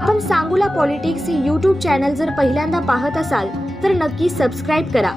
आपण सांगोला पॉलिटिक्स हे YouTube channel जर पहिल्यांदा पाहत असाल तर नक्की सबस्क्राइब करा।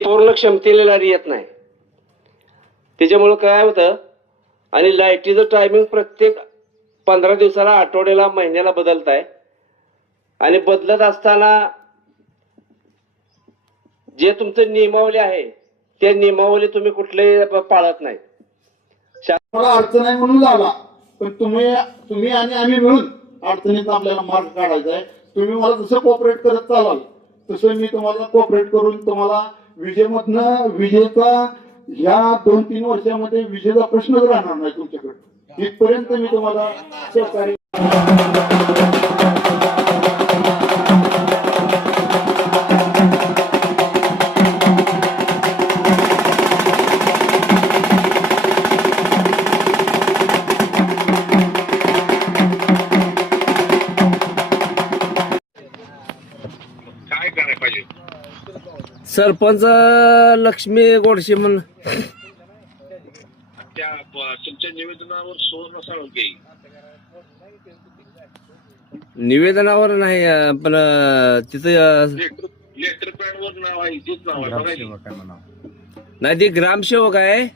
पूर्ण क्षमतेला लारी येत नाही, त्याच्यामुळे काय होतं आणि लाईटीचं टायमिंग प्रत्येक 15 दिवसाला, आठवड्याला, महिन्याला बदलत आहे आणि बदलत असताना जे तुमचं नियमावली आहे त्या नियमावली तुम्ही कुठलेही पाळत नाही। मला अडचण आहे म्हणून झाला, पण तुम्ही आणि आम्ही मिळून अडचणीत आपल्याला मार्ग काढायचा आहे। तुम्ही मला जसं कोऑपरेट करत चालाल तसं मी तुम्हाला कोऑपरेट करून तुम्हाला विजेचा ह्या 2-3 वर्षामध्ये विजेचा प्रश्नच राहणार नाही तुमच्याकडे, इथपर्यंत मी तुम्हाला सहकार्य। काय करायला पाहिजे? सरपंच लक्ष्मी गोडसे म्हणून त्या तुमच्या निवेदनावर सुवर्ण साळुंखे निवेदनावर नाही, पण तिथं लेटर पॅड वर नाव आहे, तेच नाव आहे बघा। नाही, ते ग्रामसेवक आहे,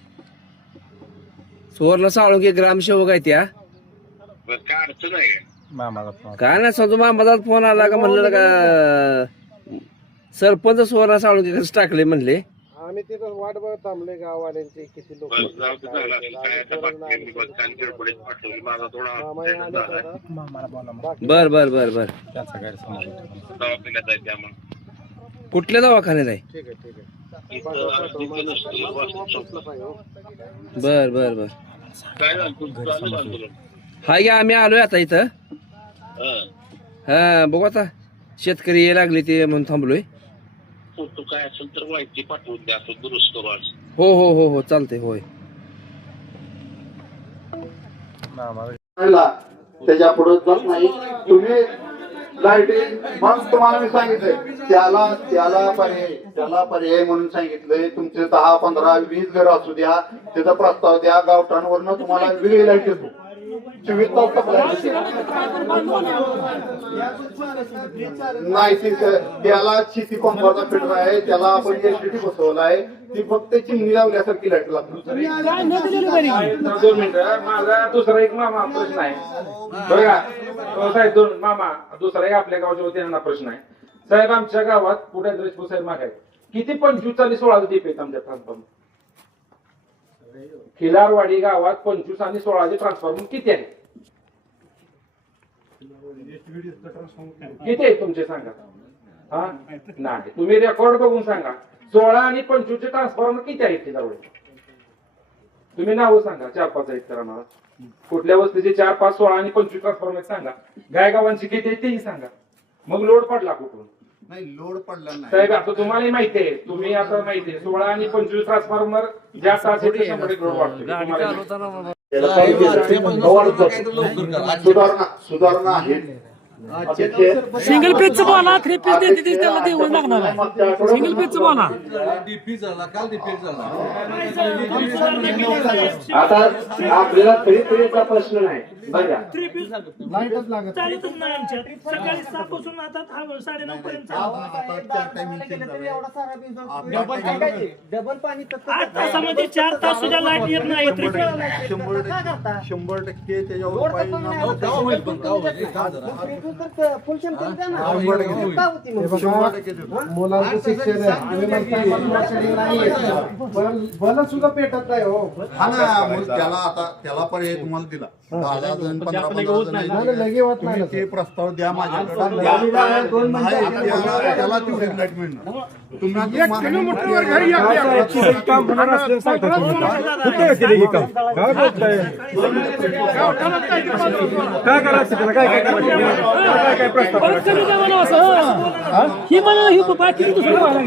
सुवर्ण साळुंखे ग्रामसेवक आहे त्या। काय अडचण आहे का? काय नाही, संतू मामाचा फोन आला का म्हणलं का सरपंच सुवर्ण साळुंखे कसं टाकले म्हणले। आम्ही तिथं वाट बघत थांबले गाववाल्यांचे किती लोक बस जाऊ दे, झालं असेल काय आता बाकी मी बस कानखेड पोलीस पाठवली, माझा थोडा बर बर बर बर दवाखान्यात आहे त्यामुळे कुठल्या दवाखान्यात आहे? ठीक आहे ठीक आहे इथं नसते, वास्तू बर बर बर काय झालं तुमचं चालू आंदोलन? हाय का, आम्ही आलोय आता इथं। हं. हा, बघू आता शेतकरी यायला लागले ते म्हणून थांबलोय। फोटो काय असेल तर माहिती पाठवून द्या, आपण दुरुस्त करू आज। हो हो हो हो चालतंय, होय। त्याच्या पुढे जात नाही तुम्ही लाईटिंग, मग तुम्हाला मी सांगितलंय त्याला पर्याय म्हणून सांगितलंय। तुमचे 10, 15, 20 घर असू द्या, त्याचा प्रस्ताव द्या, गावठाणवरनं तुम्हाला वेगळी लाईट येतो, 24 तास सप्लाय नाही। त्याला शेती पंपाचा फिटर आहे, त्याला आपण एलईडी बसवला आहे, ती फक्त चिमणी लावल्यासारखी लाईट लागते। 2 मिनिटं, माझा दुसरा एक मामा प्रश्न आहे बरं का साहेब, दुसरा एक आपल्या गावच्या वतीने प्रश्न आहे साहेब। आमच्या गावात पुढे देशमुख साहेब माग आहेत, किती 25 आणि 16 डीपी आहेत आमच्या ट्रान्सफॉर्मर? खिलारवाडी गावात 25 आणि 16 ट्रान्सफॉर्मर किती आहे? किती आहे तुमचे सांगा? हा नाही, तुम्ही रेकॉर्ड बघून सांगा। 16 आणि 25 ट्रान्सफॉर्मर किती आहेत खिलारवाडी? तुम्ही नाव सांगा, 4-5 आहेत तर आम्हाला। कुठल्या वस्तीचे 4, 5, 16 आणि 25 ट्रान्सफॉर्मर सांगा। गायगावांची किती आहे तेही सांगा, मग लोड पडला कुठून? नाही, लोड पडला नाही साहेब, आता तुम्हाला माहिती आहे, तुम्ही आता माहिती आहे 16 आणि 25 ट्रान्सफॉर्मर ज्या तास येते 100 लोड वाढतो। सुधारणा आहे। सिंगल पेजचं बोला, 3 पेज देते ते त्याला देऊन लागणार आहे. सिंगल पेजचं बोला. आता आपल्याला पिढीचा प्रश्न नाही बघा. लाईटच लागत चालतच नाही आमच्यात. सकाळी 6 पासून आता 9:30 पर्यंत चालू. डबल पाणी 8 तासामध्ये 4 तास सुद्धा लाईट येत नाही. 100% त्याच्यावर मुलांचं शिक्षण बल सुद्धा पेटत नाही हो. हा ना, मग त्याला पर्याय तुम्हाला दिला 10,000 जण, 15,000 जण लगे होत नाही तुम्ही ते प्रस्ताव द्या माझ्याकडे. त्याला तेवढी लाईट मिळणार. तुम्ही किलोमीटरवर घरी काम होणार असल्याचं सांगतात. काय करायचं त्याला, काय काय प्रस्ताव परत कमी द्या मला असं. ही मला ही बाकी दुसरं व्हायला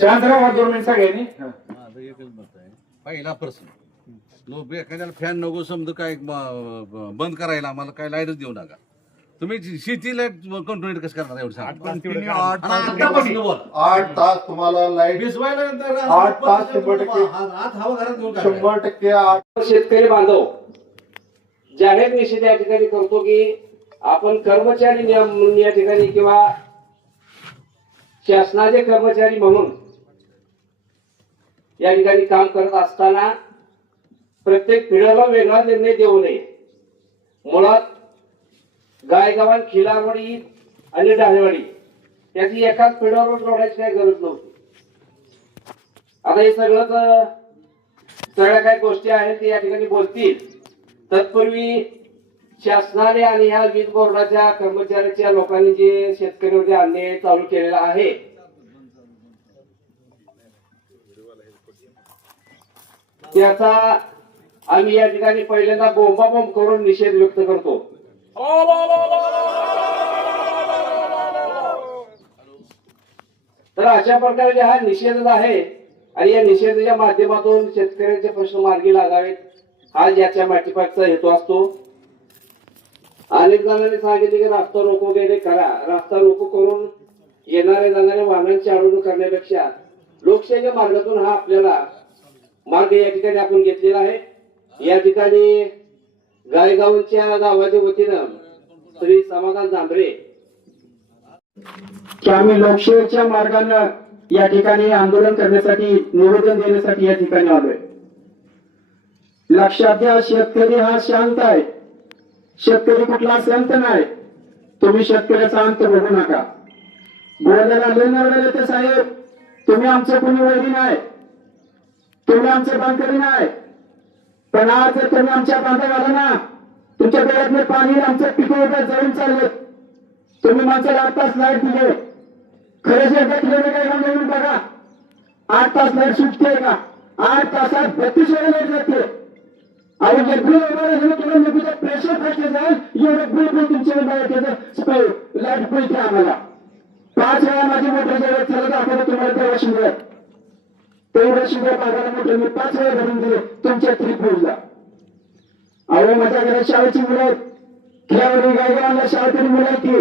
शांतराव 2 मिनिट सगळ्यांनी. पहिला प्रश्न, लोक एखाद्याला फॅन नको समजा काय बंद करायला, आम्हाला काय लाईटच देऊ नका. तुम्ही शेती लाईट कंट्रोल कसं करणार एवढं सांगा. 8 तास तुम्हाला लाईट भिजवायला 8 तास 100% आत हवा घरात घेऊन 100% शेतकरी बांधव जाहीर निषेध या ठिकाणी करतो की आपण कर्मचारी नियम या ठिकाणी किंवा शासनाचे कर्मचारी म्हणून या ठिकाणी काम करत असताना प्रत्येक पिढ्याला वेगळा निर्णय देऊ नये. मुळात गायगावान, खिलारवाडी आणि डाळेवाडी याची एकाच पिढ्यावर जोडायची काही गरज नव्हती. आता हे सगळ्या काही गोष्टी आहेत ते या ठिकाणी बोलतील. तत्पूर्वी शासनाने आणि ह्या वीज बोर्डाच्या कर्मचाऱ्याच्या लोकांनी जे शेतकऱ्यावरती अन्याय चालू केलेला आहे त्याचा आम्ही या ठिकाणी पहिल्यांदा बोंबाबोंब करून निषेध व्यक्त करतो. तर अशा प्रकारे हा निषेध आहे आणि या निषेधाच्या माध्यमातून शेतकऱ्यांचे प्रश्न मार्गी लागावेत हा याच्या पाठीमागचा हेतू असतो. अनेक जणांनी सांगितले की रास्ता रोको वगैरे करा. रास्ता रोको करून येणाऱ्या जाणाऱ्या वाहनांची अडवणूक करण्यापेक्षा लोकशाहीच्या मार्गातून हा आपल्याला मार्ग या ठिकाणी आपण घेतलेला आहे. या ठिकाणी गायगावच्या गावाच्या वतीनं श्री समाधान झांबरे की आम्ही लोकशाहीच्या मार्गाने या ठिकाणी आंदोलन करण्यासाठी, निवेदन देण्यासाठी या ठिकाणी आलोय. लक्षात घ्या, शेतकरी हा शांत आहे. शेतकरी कुठला संत नाही. तुम्ही शेतकऱ्याचा अंत बघू नका. बोलायला लेणारे ते साहेब, तुम्ही आमचं कोणी वैरी नाही, तुम्ही आमचे बांधकरी नाही. पण आज जर तुम्ही आमच्या बांधा आला ना, तुमच्या डोळ्यातले पाणी आमचं पिकवतात जळून चालले. तुम्ही माणसाला 8 तास लाईट दिले. खरंच एकदा किलोमीटर घेऊन बघा, 8 तास लाईट सुटते का? 8 तासात 32 वेळा लाईट जाते. आणि जे बिल किलोमीटरचं प्रेशर फास्ट जाईल एवढं बिल तुमच्या लाईट पडते आम्हाला. 5 वेळा माझी मोटर जवळ त्याला दाखवलं तुम्हाला तेवढं शिंदे बाजारा मोटर मी 5 वेळा भरून दिले तुमच्या 3 पोजला. अहो माझ्या घरात शाळेची मुलं आहेत. खिलावरी गायगावांना शाळेतली मुलं आहेत ती.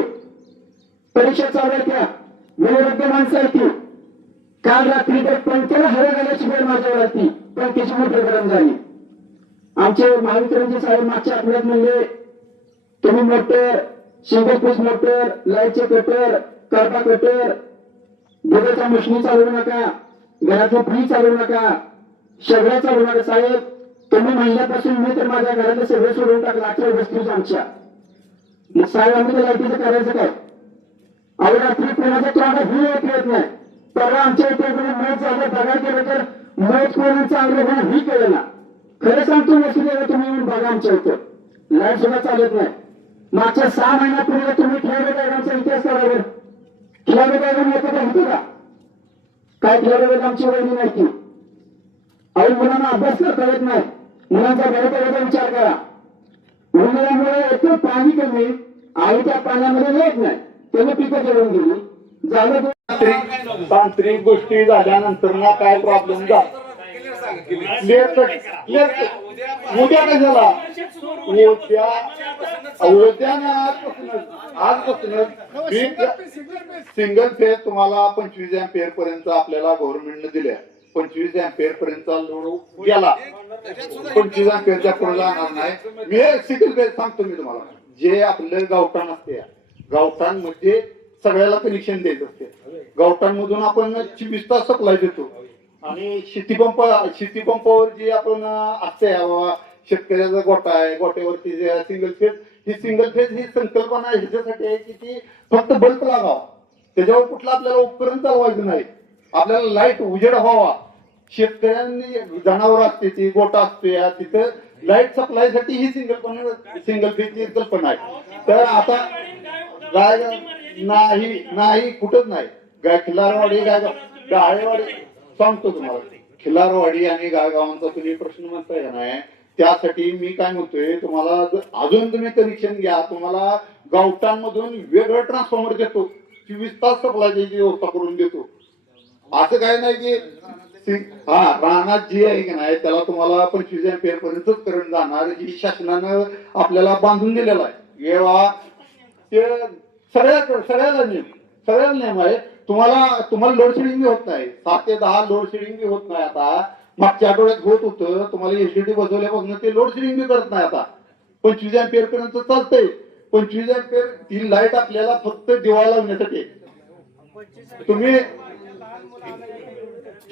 परीक्षा चालू आहे त्या वयोवृद्ध माणसं आहेत ती. काल रात्री तर पंख्याला हवा घालायची वेळ माझ्यावर असती. पंख्याची मोटर गरम झाली. आमचे महावितरणचे साहेब मागच्या आठवड्यात म्हणले तुम्ही मोटर, सिंगल पीस मोटर, लाईटचे कटर, करपा कटर, दुधाच्या मशीनी चालवू नका, घरातलं फ्रीज चालवू नका, सगळं चालवू नका. साहेब तुम्ही महिन्यापासून मी तर माझ्या घरातलं सगळं सोडून टाकलं. 8 वस्तूच आमच्या. मग साहेब आम्ही त्या लाईटीचं करायचं काय? अहो रात्री कोणाचा तोंडा ही येत नाही. परवा आमच्या इथे मत झालं बघायला गेलं तर मत कोणाचं आग्रह ही केलं ना. खरं सांगतो नसलेलं तुम्ही येऊन बघा आमच्या इथं लाईट सुद्धा चालत नाही. मागच्या 6 महिन्यापूर्वी तुम्ही खिलारी गायगावचा इतिहास करावर खिलारी गायगाव येतं का होती का? काय खिलारी आमची वहिनी नाही ती. अहो मुलांना अभ्यास करता येत नाही. मुलांचा गैरफायदा विचार करा. उन्हाळ्यामुळे येतं पाणी कमी, आई त्या पाण्यामध्ये येत नाही. त्याने पिकं जळून गेली. झालं तांत्रिक गोष्टी झाल्यानंतर ना काय प्रॉब्लेम झाला. उद्या कशाला उद्या ना आजपासूनच सिंगल फेज तुम्हाला 25 अँपिअर पर्यंत आपल्याला गव्हर्नमेंटने दिल्या. 25 अँपिअर पर्यंतचा लोड गेला, 25 अँपिअरच्या पुढे जाणार नाही. मी सिंगल फेज सांगतो मी तुम्हाला. जे आपलं गावठाण असते, गावठाणमध्ये सगळ्याला कनेक्शन द्यायचं असते. गावठाणमधून आपण 24 तास सप्लाय देतो. आणि शेतीपंपावर जे आपण असते शेतकऱ्याचा गोठा आहे, गोट्यावरती जे सिंगल फेज, ही सिंगल फेज ही संकल्पना ह्याच्यासाठी आहे की ती फक्त बल्ब लागावा, त्याच्यावर कुठलं आपल्याला उपकरण चालवायचं नाही. आपल्याला लाईट उजेड व्हावा. शेतकऱ्यांनी जनावर असते, ती गोठा असतो, तिथं लाईट सप्लायसाठी ही सिंगल फेजची कल्पना आहे. तर आता गाय नाही कुठंच नाही. गाय खिलारवाडी, गाळेवाडी सांगतो तुम्हाला. खिलारवाडी आणि गायगावांचा तुम्ही प्रश्न म्हणताय नाही, त्यासाठी मी काय म्हणतोय, तुम्हाला अजून तुम्ही कनेक्शन घ्या. तुम्हाला गावठाणमधून वेगळं ट्रान्सफॉर्मर देतो, 24 तास सप्लायची व्यवस्था करून देतो. असं काय नाही की रानात जी आहे की नाही त्याला तुम्हाला 25 अँपिअर पर्यंतच करंट जाणार, ही शासनानं आपल्याला बांधून दिलेला आहे. ते सगळ्याला नियम आहे. तुम्हाला लोड शेडिंग बी होत नाही. 7 ते 10 लोड शेडिंग बी होत नाही. आता मागच्या आठवड्यात होत होतं, तुम्हाला एसडीटी बसवल्यापासून ते लोड शेडिंग बी करत नाही. आता 25 अँपिअर पर्यंत चालतंय. 25 अँपिअर ती लाईट आपल्याला फक्त दिवा लावण्यासाठी. तुम्ही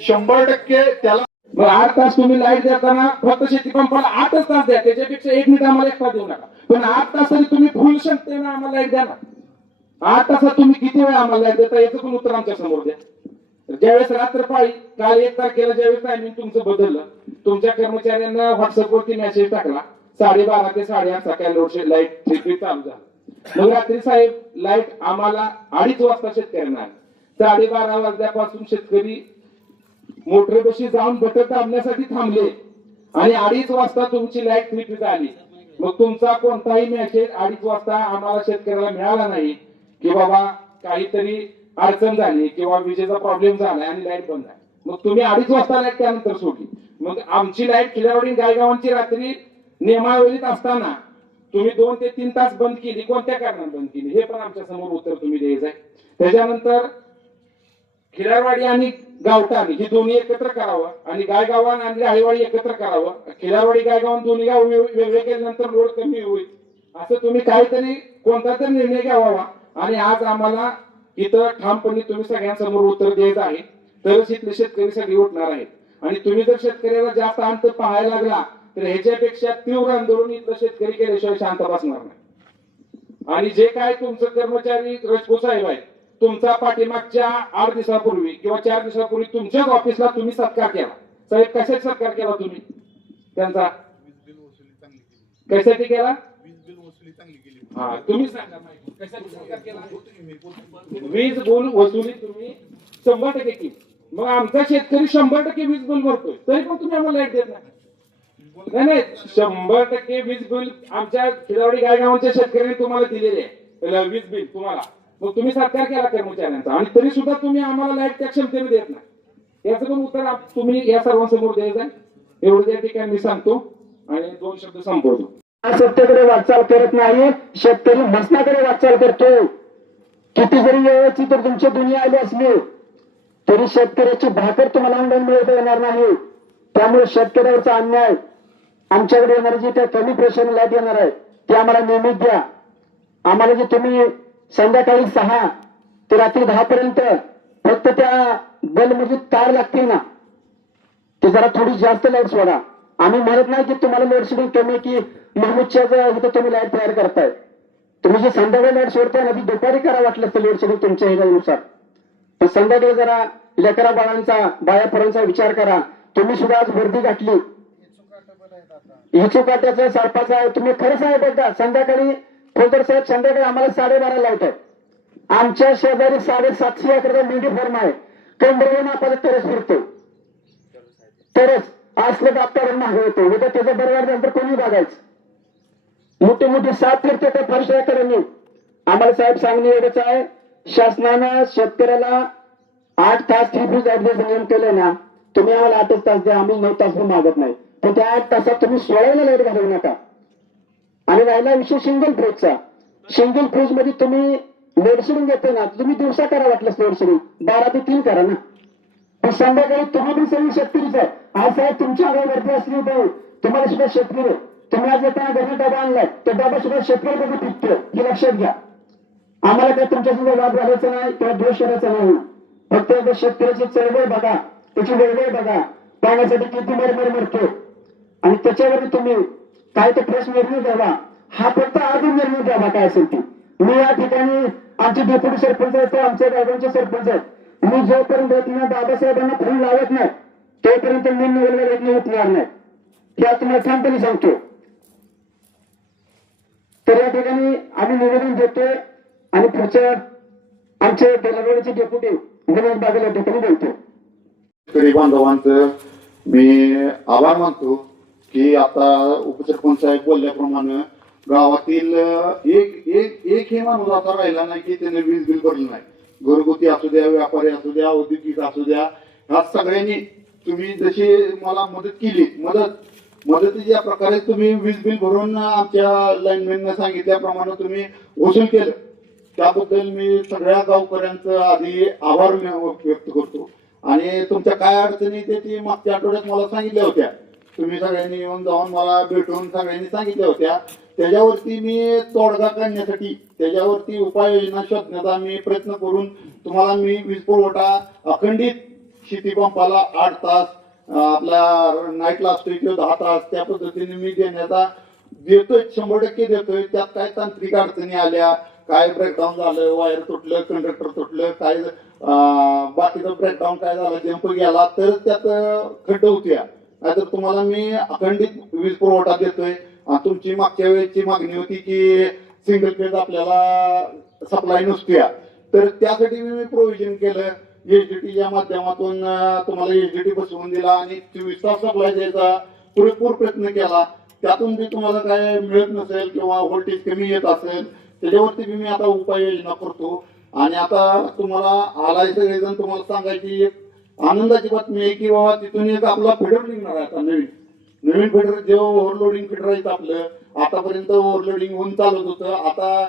100% त्याला 8 तास तुम्ही लाईट देताना फक्त शेती पंपाला 8च तास द्या, त्याच्यापेक्षा 1 मिनिट आम्हाला एक्स्ट्रा देऊ नका. पण 8 तासाने तुम्ही फुल क्षमतेने आम्हाला लाईट द्या ना. 8 तासात तुम्ही किती वेळ आम्हाला लाईट देता याचं पण उत्तर आमच्या समोर द्या. ज्यावेळेस रात्र पाळी काल 1 तारखेला ज्यावेळेस टायमिंग तुमचं बदललं, तुमच्या कर्मचाऱ्यांना व्हॉट्सअपवरती मेसेज टाकला 12:30 ते 8:30 सकाळी लोडशेड लाईट 3 चालू झालं. मग रात्री साहेब लाईट आम्हाला 2:30 वाजता शेतकऱ्यांना 12:30 वाजल्यापासून शेतकरी मोटरपाशी जाऊन बटन दाबण्यासाठी थांबले आणि 2:30 वाजता तुमची लाईट 3 आली. मग तुमचा कोणताही मेसेज 2:30 वाजता आम्हाला शेतकऱ्याला मिळाला नाही की बाबा काहीतरी अडचण झाली किंवा विजेचा प्रॉब्लेम झाला आणि लाईट बंद आहे. मग तुम्ही 2:30 वाजता लाईट त्यानंतर सोडली. मग आमची लाईट खिलारवाडी गायगावांची रात्री नियमावलीत असताना तुम्ही 2 ते 3 तास बंद केली, कोणत्या कारणाने बंद केली हे पण आमच्या समोर उत्तर तुम्ही द्यायचं आहे. त्याच्यानंतर खिलारवाडी आणि गावठाण ही दोन्ही एकत्र करावं आणि गायगावान आणि राळेवाडी एकत्र करावं. खिलारवाडी गायगावान दोन्ही गाव वेगळे केल्यानंतर लोड कमी होईल, असं तुम्ही काहीतरी कोणता तरी निर्णय घ्यावा. आणि आज आम्हाला इथं ठामपणे तुम्ही सगळ्यांसमोर उत्तर द्यायचं आहे, तरच इथले शेतकरी सगळे उठणार आहेत. आणि तुम्ही जर शेतकऱ्याला जास्त अंत पाहायला लागला तर ह्याच्यापेक्षा तीव्र आंदोलन इथलं शेतकरी केल्याशिवाय शांत बसणार नाही. आणि जे काय तुमचं कर्मचारी रजपूत साहेब आहे, तुमचा पाठीमागच्या 8 दिवसापूर्वी किंवा 4 दिवसापूर्वी तुमच्याच ऑफिसला तुम्ही सत्कार केला. साहेब कशाचा सत्कार केला तुम्ही त्यांचा? कशासाठी केला? हा तुम्ही सांगा कशासाठी सत्कार केला? वीज बिल वसुली तुम्ही 100% केली. मग आमचा शेतकरी 100% वीज बिल भरतोय तरी पण तुम्ही आम्हाला लाईट देत नाही. 100% वीज बिल आमच्या खिलारवाडी गायगावांच्या शेतकऱ्यांनी तुम्हाला दिलेले आहे वीज बिल तुम्हाला. मग तुम्ही सत्कार केला कर्मचाऱ्यांचा आणि तरी सुद्धा तुम्ही आम्हाला लाईट त्या क्षमतेने देत नाही. याचं पण उत्तर तुम्ही या सर्वांसमोर द्यायचं आहे. एवढं त्या ठिकाणी मी सांगतो आणि 2 शब्द संपवतो. सत्तेकडे वाटचाल करत नाही, शेतकरी मसनाकडे वाटचाल करतो. किती जरी वेळेची तर तुमची दुनिया आली असली तरी शेतकऱ्याची भाकर तुम्हाला ऑनलाईन मिळवता येणार नाही. त्यामुळे शेतकऱ्यावरचा अन्याय आमच्याकडे येणार जी त्या कमी प्रेशर लाईट येणार आहे ते आम्हाला नियमित द्या. आम्हाला जे तुम्ही संध्याकाळी 6 ते रात्री 10 पर्यंत फक्त त्या बल्बमध्ये तार लागते ना, ते जरा थोडी जास्त लाईट सोडा. आम्ही म्हणत नाही की तुम्हाला लोड शेडिंग कमी की महमूदच्या इथं तुम्ही लाईट तयार करताय. तुम्ही जे संध्याकाळी लाईट सोडताय ना ती दुपारी करा वाटलं तर लोड शेडिंग तुमच्या ह्याच्यानुसार. पण संध्याकाळी जरा लेकरा बाळापोरांचा विचार करा. तुम्ही सुद्धा आज वर्दी घातली, हिचुकाट्याचा सरपाचा आहे. तुम्ही खरं साहेब एकदा संध्याकाळी खोलकर साहेब संध्याकाळी आम्हाला 12:30 लाईट आहे. आमच्या शेजारी 750 एकरचा मेंढी फार्म आहे. कंबरवरून आपल्याला तरस फिरतो, तरच असलं दाप्तारून मागे होतो. उद्या त्याचा बरोबर नंतर कोणी बघायचं. मोठे मोठे 7 फिरते त्या फरशाकरांनी. आम्हाला साहेब सांगणे एवढंच आहे, शासनानं शेतकऱ्याला 8 तास 3 नियम केले ना, तुम्ही आम्हाला 8 तास द्या, आम्ही 9 तास पण मागत नाही, पण त्या 8 तासात तुम्ही 16 लाईट घालवू नका. आणि राहिला विषय सिंगल फेजचा. सिंगल फेज मध्ये तुम्ही लोडशेडिंग घेते ना, तुम्ही दिवसा करा वाटलं लोडशेडिंग, 12 ते 3 करा ना. पण संध्याकाळी तुम्ही पण सगळी शेतकरीच आहे. आज साहेब तुमच्या अंगावरती असली होती, तुम्हाला सुद्धा शेतकरी आहे. तुम्ही आज येताना घरी डबा आणलाय, तो डबा सुद्धा शेतकरी बघू पिकतो, हे लक्षात घ्या. आम्हाला काही तुमच्या सुद्धा लाभ घालायचा नाही किंवा दोष करायचा नाही. फक्त एकदा शेतकऱ्याची चळवळ बघा, त्याची वेळवेळ बघा, पाण्यासाठी किती मरमर मरतो, आणि त्याच्यावर तुम्ही काय ते प्रश्न निर्णय द्यावा. हा फक्त आधी निर्णय द्यावा काय असेल ती. मी या ठिकाणी आमचे डेप्युटी सरपंच आहेत, आमच्या गावांचे सरपंच आहेत. मी जोपर्यंत बाबासाहेबांना फोन लावत नाही तोपर्यंत मी निर्णय उठणार नाही, हे तुम्हाला ठामपणे सांगतो. तर या ठिकाणी आम्ही निवेदन देतोय आणि पुढच्या आमचे बेलारवाडीचे डेप्युटी विनोद बागेल या ठिकाणी बोलतो. शेतकरी बांधवांचं मी आभार मानतो की आता उपसरपंच साहेब बोलल्याप्रमाणे गावातील एकही माणूस असा राहिला नाही की त्याने वीज बिल भरलं नाही. घरगुती असू द्या, व्यापारी असू द्या, औद्योगिक असू द्या, ह्या सगळ्यांनी तुम्ही जशी मला मदत केली, मदतीच्या प्रकारे तुम्ही वीज बिल भरून आमच्या लाईनमॅनने सांगितल्याप्रमाणे तुम्ही वसूल केलं, त्याबद्दल मी सगळ्या गावकऱ्यांचं आधी आभार व्यक्त करतो. आणि तुमच्या काय अडचणी ते ती मागच्या आठवड्यात मला सांगितल्या होत्या, तुम्ही सगळ्यांनी येऊन जाऊन मला भेटून सगळ्यांनी सांगितल्या होत्या. त्याच्यावरती मी तोडगा काढण्यासाठी, त्याच्यावरती उपाययोजना शोधण्याचा मी प्रयत्न करून तुम्हाला मी वीज पुरवठा अखंडित शेती पंपाला 8 तास, आपला नाईटला असतोय किंवा 10 तास, त्या पद्धतीने मी देण्याचा देतोय, 100% देतोय. त्यात काय तांत्रिक अडचणी आल्या, काय ब्रेकडाऊन झालं, वायर तुटलं, कंडक्टर तुटलं, काय बाकीचं ब्रेकडाऊन काय झालं, जंप गेला तर त्यात खड्ड होत्या, नाहीतर तुम्हाला मी अखंडित वीज पुरवठा देतोय. तुमची मागच्या वेळेची मागणी होती की सिंगल फेज आपल्याला सप्लाय नसतोया, तर त्यासाठी मी प्रोव्हिजन केलं. एचडीटीच्या माध्यमातून तुम्हाला एचडीटी बसवून दिला आणि 24 तास सप्लाय द्यायचा पुरेपूर प्रयत्न केला. त्यातून बी तुम्हाला काय मिळत नसेल किंवा व्होल्टेज कमी येत असेल, त्याच्यावरती मी आता उपाययोजना करतो. आणि आता तुम्हाला आलाय सगळेजण, तुम्हाला सांगायची एक आनंदाची बातमी आहे की बाबा तिथून एक आपला फिडर निघणार आहे आता, नवीन फिडर. जेव्हा ओव्हरलोडिंग फिडर आहे आपलं, आतापर्यंत ओव्हरलोडिंग होऊन चालत होतं, आता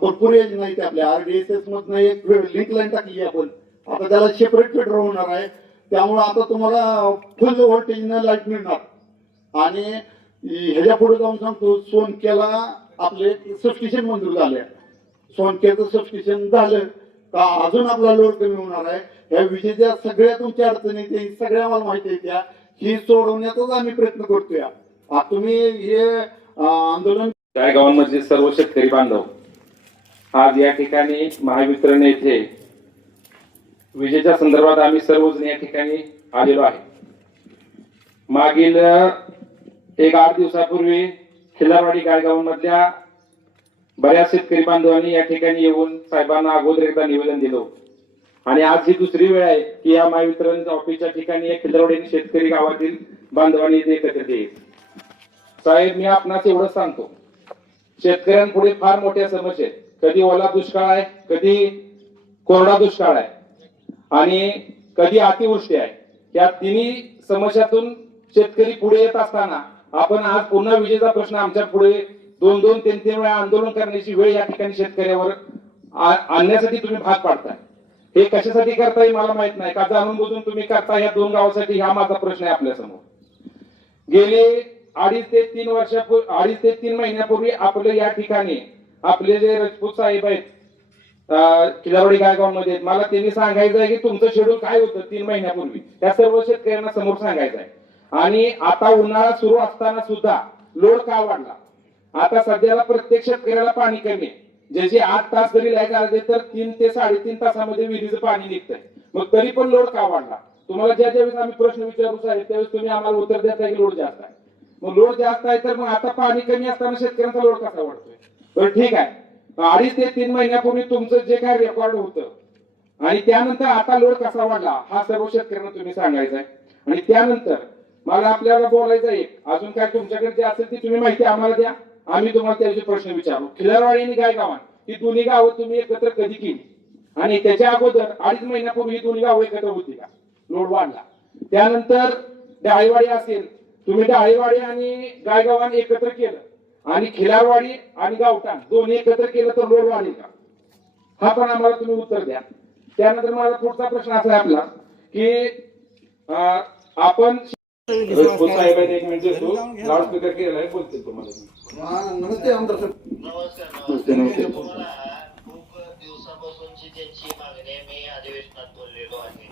भरपूर योजना आहेत आपल्या. RDSS मधनं एक लिंक लाईन टाकली आपण, आता त्याला सेपरेट फिडर होणार आहे. त्यामुळे आता तुम्हाला फुल व्होल्टेजनं लाईट मिळणार. आणि ह्याच्या पुढे जाऊन सांगतो, सोनक्याला आपले सबस्टेशन मंजूर झाले. सोनक्याचं सबस्टेशन झालं का अजून आपला लोड कमी होणार आहे. ह्या विजेच्या सगळ्या तुमच्या अडचणी ते सगळ्या मला माहिती आहे, त्या ही सोडवण्याचाच आम्ही प्रयत्न करतोय. तुम्ही हे आंदोलन काय गावांमधले सर्व शेतकरी बांधव आज या ठिकाणी महावितरण येथे विजेच्या संदर्भात आम्ही सर्वजण या ठिकाणी आलेलो आहे. मागील 8 दिवसापूर्वी खिलारवाडी गायगावांमधल्या बऱ्याच शेतकरी बांधवांनी या ठिकाणी येऊन साहेबांना अगोदर एकदा निवेदन दिलं होतं. आणि आज ही दुसरी वेळ आहे की या महावितरण ऑफिसच्या ठिकाणी खिलारवाडी शेतकरी गावातील बांधवांनी एकत्रित येईल. साहेब, मी आपणास एवढं सांगतो, शेतकऱ्यांपुढे फार मोठ्या समस्या आहेत. कधी ओला दुष्काळ आहे, कधी कोरडा दुष्काळ आहे आणि कधी अतिवृष्टी आहे. या तिन्ही समस्यातून शेतकरी पुढे येत असताना आपण आज पुन्हा विजेचा प्रश्न आमच्या पुढे 2-2, 3-3 वेळा आंदोलन करण्याची वेळ या ठिकाणी शेतकऱ्यावर आणण्यासाठी तुम्ही भाग पाडताय. हे कशासाठी करताय मला माहित नाही, का जाणून बुजून तुम्ही करता या 2 गावासाठी, हा माझा प्रश्न आहे आपल्या समोर. गेले 2.5 ते 3 महिन्यापूर्वी आपले या ठिकाणी आपले जे राजपूत साहेब आहेत खिलारवाडी गायगावमध्ये, मला त्यांनी सांगायचं आहे की तुमचं शेड्यूल काय होतं 3 महिन्यापूर्वी, त्या सर्व शेतकऱ्यांना समोर सांगायचं आहे. आणि आता उन्हाळा सुरू असताना सुद्धा लोड का वाढला. आता सध्याला प्रत्येक शेतकऱ्याला पाणी कमी आहे. ज्याचे 8 तास जरी लाईट आले तर 3 ते 3.5 तासामध्ये विहिरीचं पाणी निघतंय, मग तरी पण लोड का वाढला. तुम्हाला ज्या ज्यावेळेस आम्ही प्रश्न विचारू साहेब त्यावेळेस तुम्ही आम्हाला उत्तर देता की लोड जास्त आहे. मग लोड जास्त आहे तर मग आता पाणी कमी असताना शेतकऱ्यांचा लोड कसा वाढतोय. तर ठीक आहे, 2.5 ते 3 महिन्यापूर्वी तुमचं जे काय रेकॉर्ड होतं आणि त्यानंतर आता लोड कसा वाढला हा सर्व शेतकऱ्यांना तुम्ही सांगायचं आहे. आणि त्यानंतर मला आपल्याला बोलायचं आहे, अजून काय तुमच्याकडे जे असेल ती तुम्ही माहिती आम्हाला द्या, आम्ही तुम्हाला त्याचे प्रश्न विचारू. खिलारवाडी आणि गायगावान ही दोन्ही गावं तुम्ही एकत्र कधी केली आणि त्याच्या अगोदर 2.5 महिन्यापूर्वी ही दोन्ही गावं एकत्र होती का. लोड वाढला त्यानंतर डाळीवाडी असेल, तुम्ही डाळीवाडी आणि गायगावान एकत्र केलं आणि खिलारवाडी आणि गावठाण दोन्ही एकत्र केलं तर लोड वाढेल का? हा पण आम्हाला तुम्ही उत्तर द्या. त्यानंतर माझा पुढचा प्रश्न असा आहे आपला की आपण साहेबांनी 1 मिनिट देतो, लाऊडस्पीकर केलाय, बोलतील तुम्हाला. नमस्ते आमदार साहेब. नमस्कार. नमस्ते. तुम्हाला खूप दिवसापासूनची त्यांची मागणी आहे, मी अधिवेशनात बोललेलो आहे.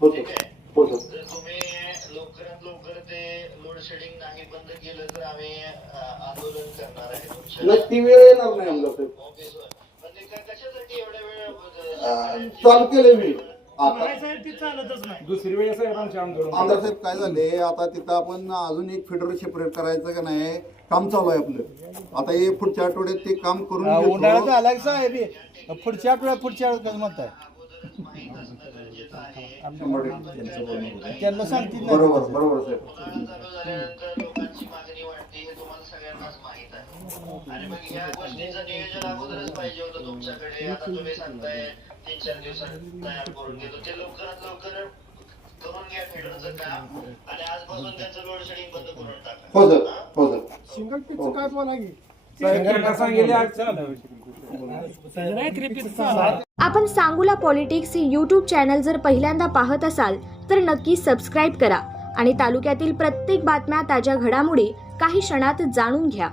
हो ठीक सर. आहे. हो सर. जर तुम्ही लवकरात लवकर ते लोड शेडिंग नाही बंद केलं तर आम्ही आंदोलन करणार आहे तुमच्या नाही ती वेळ येणार नाही आमदार साहेब. ऑफिसवर. पण ते कशासाठी एवढ्या वेळ चालू केले मी आता. दुसरी वेळ साहेबांचे आंदोलन आमदार साहेब काय झाले, आता तिथं आपण अजून एक फेडर सेपरेट करायचं का नाही, काम चालू आहे आपलं. आता हे पुढच्या आठवड्यात ते काम करून घेतो. उन्हाळ्यात आला की साहेब पुढच्या आठवड्यात कसं म्हणताय त्यांना सांगतील ना. बरोबर बरोबर साहेब. चालू झाल्यानंतर लोकांची मागणी वाढते हे तुम्हाला सगळ्यांनाच माहित आहे. आणि मग ह्या गोष्टीचं नियोजन अगोदरच पाहिजे होतं तुमच्याकडे. आता तुम्ही सांगताय 3-4 दिवसात तयार करून घेतो, ते लवकरात लवकर करून घ्या फेडरचं काम आणि आजपासून त्यांचं लोड शेडिंग बंद करून टाका. हो सर. हो सर. सिंगल पीच काय बोला की साहेबांना सांगितले आज आपण सांगूला पॉलिटिक्स हे यूट्यूब चॅनल जर पहिल्यांदा पाहत असाल तर नक्की सबस्क्राईब करा आणि तालुक्यातील प्रत्येक बातम्या, ताज्या घडामोडी काही क्षणात जाणून घ्या.